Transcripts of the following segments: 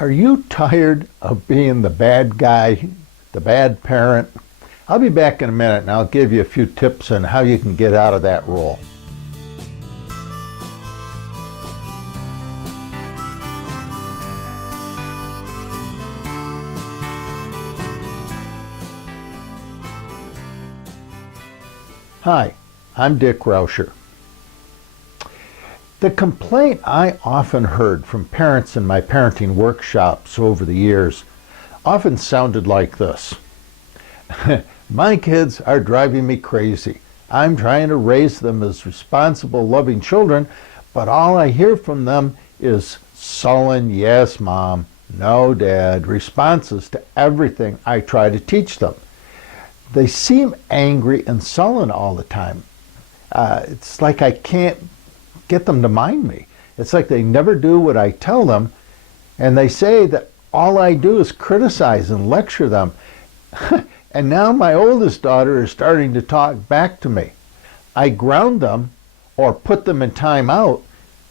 Are you tired of being the bad guy, the bad parent? I'll be back in a minute and I'll give you a few tips on how you can get out of that role. Hi, I'm Dick Rauscher. The complaint I often heard from parents in my parenting workshops over the years often sounded like this. My kids are driving me crazy. I'm trying to raise them as responsible, loving children, but all I hear from them is sullen, yes, Mom, no, Dad, responses to everything I try to teach them. They seem angry and sullen all the time. It's like I can't get them to mind me. It's like they never do what I tell them, and they say that all I do is criticize and lecture them. And now my oldest daughter is starting to talk back to me. I ground them or put them in time out,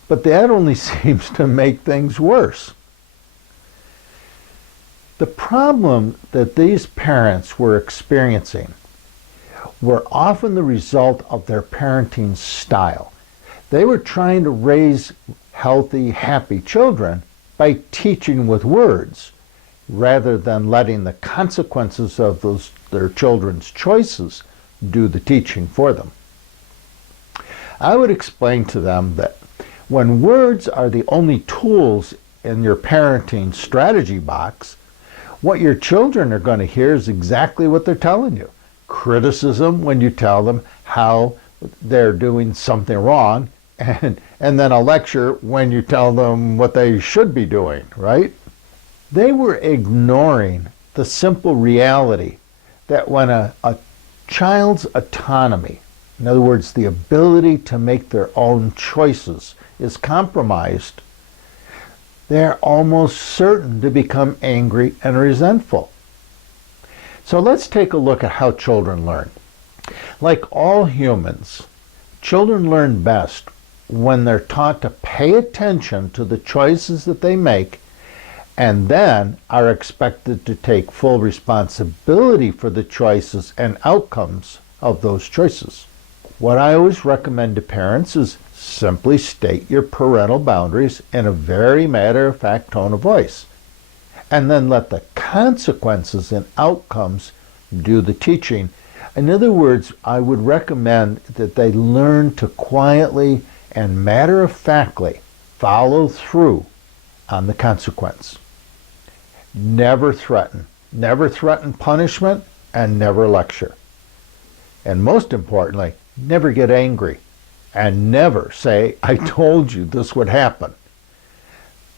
but that only seems to make things worse. The problem that these parents were experiencing were often the result of their parenting style. They were trying to raise healthy, happy children by teaching with words, rather than letting the consequences of their children's choices do the teaching for them. I would explain to them that when words are the only tools in your parenting strategy box, what your children are going to hear is exactly what they're telling you. Criticism when you tell them how they're doing something wrong, and then a lecture when you tell them what they should be doing, right? They were ignoring the simple reality that when a child's autonomy, in other words, the ability to make their own choices, is compromised, they're almost certain to become angry and resentful. So let's take a look at how children learn. Like all humans, children learn best when they're taught to pay attention to the choices that they make, and then are expected to take full responsibility for the choices and outcomes of those choices. What I always recommend to parents is simply state your parental boundaries in a very matter-of-fact tone of voice, and then let the consequences and outcomes do the teaching. In other words, I would recommend that they learn to quietly and matter-of-factly follow through on the consequence. Never threaten punishment, and never lecture. And most importantly, never get angry, and never say, I told you this would happen.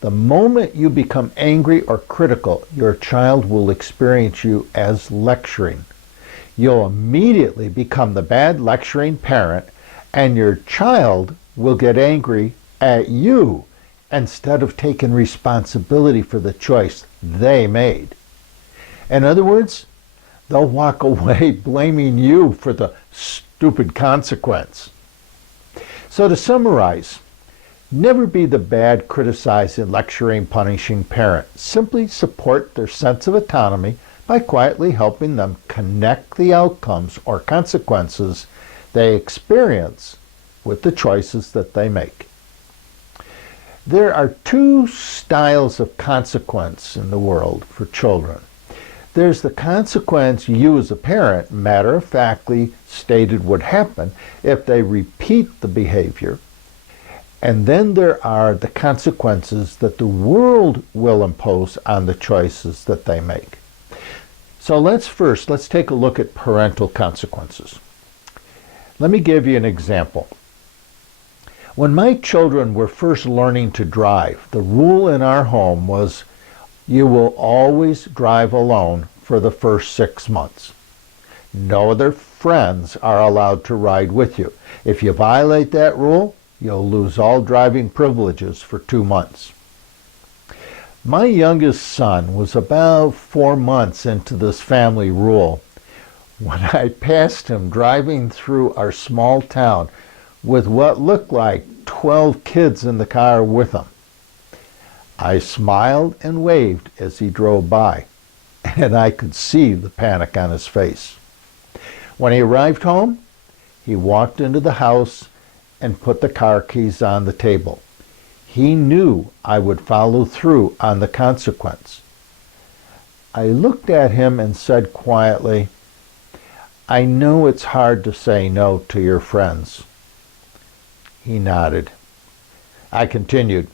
The moment you become angry or critical, your child will experience you as lecturing. You'll immediately become the bad lecturing parent, and your child will get angry at you instead of taking responsibility for the choice they made. In other words, they'll walk away blaming you for the stupid consequence. So to summarize, never be the bad, criticizing, lecturing, punishing parent. Simply support their sense of autonomy by quietly helping them connect the outcomes or consequences they experience with the choices that they make. There are two styles of consequence in the world for children. There's the consequence you as a parent matter-of-factly stated would happen if they repeat the behavior. And then there are the consequences that the world will impose on the choices that they make. So let's take a look at parental consequences. Let me give you an example. When my children were first learning to drive, the rule in our home was you will always drive alone for the first 6 months. No other friends are allowed to ride with you. If you violate that rule, you'll lose all driving privileges for 2 months. My youngest son was about 4 months into this family rule when I passed him driving through our small town with what looked like 12 kids in the car with him. I smiled and waved as he drove by, and I could see the panic on his face. When he arrived home, he walked into the house and put the car keys on the table. He knew I would follow through on the consequence. I looked at him and said quietly, "I know it's hard to say no to your friends." He nodded. I continued,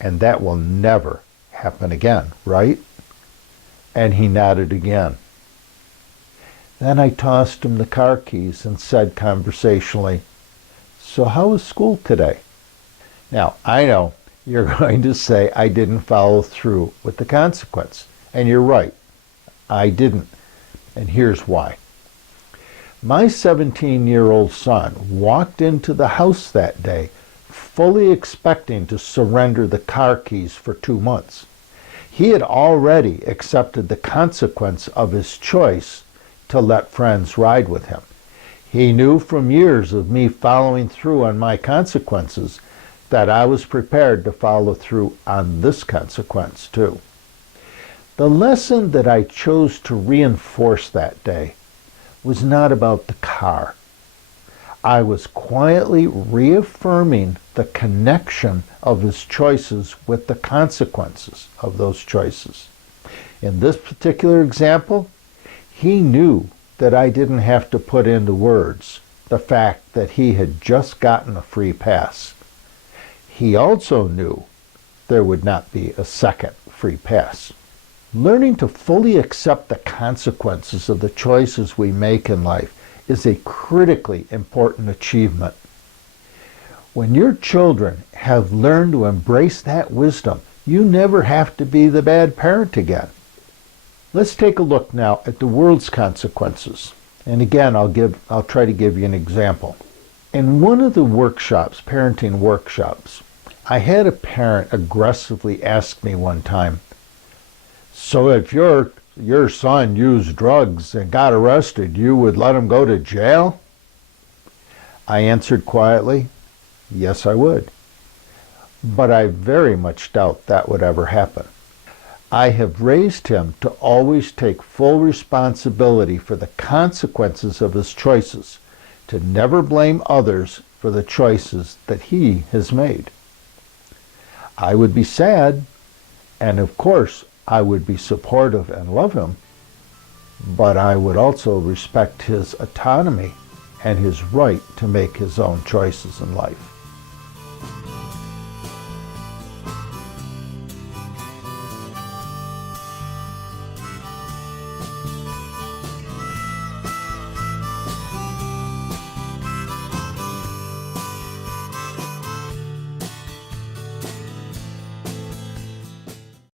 "And that will never happen again, right?" And he nodded again. Then I tossed him the car keys and said conversationally, "So how was school today?" Now, I know you're going to say I didn't follow through with the consequence. And you're right, I didn't. And here's why. My 17-year-old son walked into the house that day fully expecting to surrender the car keys for 2 months. He had already accepted the consequence of his choice to let friends ride with him. He knew from years of me following through on my consequences that I was prepared to follow through on this consequence too. The lesson that I chose to reinforce that day was not about the car. I was quietly reaffirming the connection of his choices with the consequences of those choices. In this particular example, he knew that I didn't have to put into words the fact that he had just gotten a free pass. He also knew there would not be a second free pass. Learning to fully accept the consequences of the choices we make in life is a critically important achievement. When your children have learned to embrace that wisdom, you never have to be the bad parent again. Let's take a look now at the world's consequences. And again, I'll try to give you an example. In one of the workshops, parenting workshops, I had a parent aggressively ask me one time, "So if your son used drugs and got arrested, you would let him go to jail?" I answered quietly, "Yes, I would." But I very much doubt that would ever happen. I have raised him to always take full responsibility for the consequences of his choices, to never blame others for the choices that he has made. I would be sad, and of course, I would be supportive and love him, but I would also respect his autonomy and his right to make his own choices in life.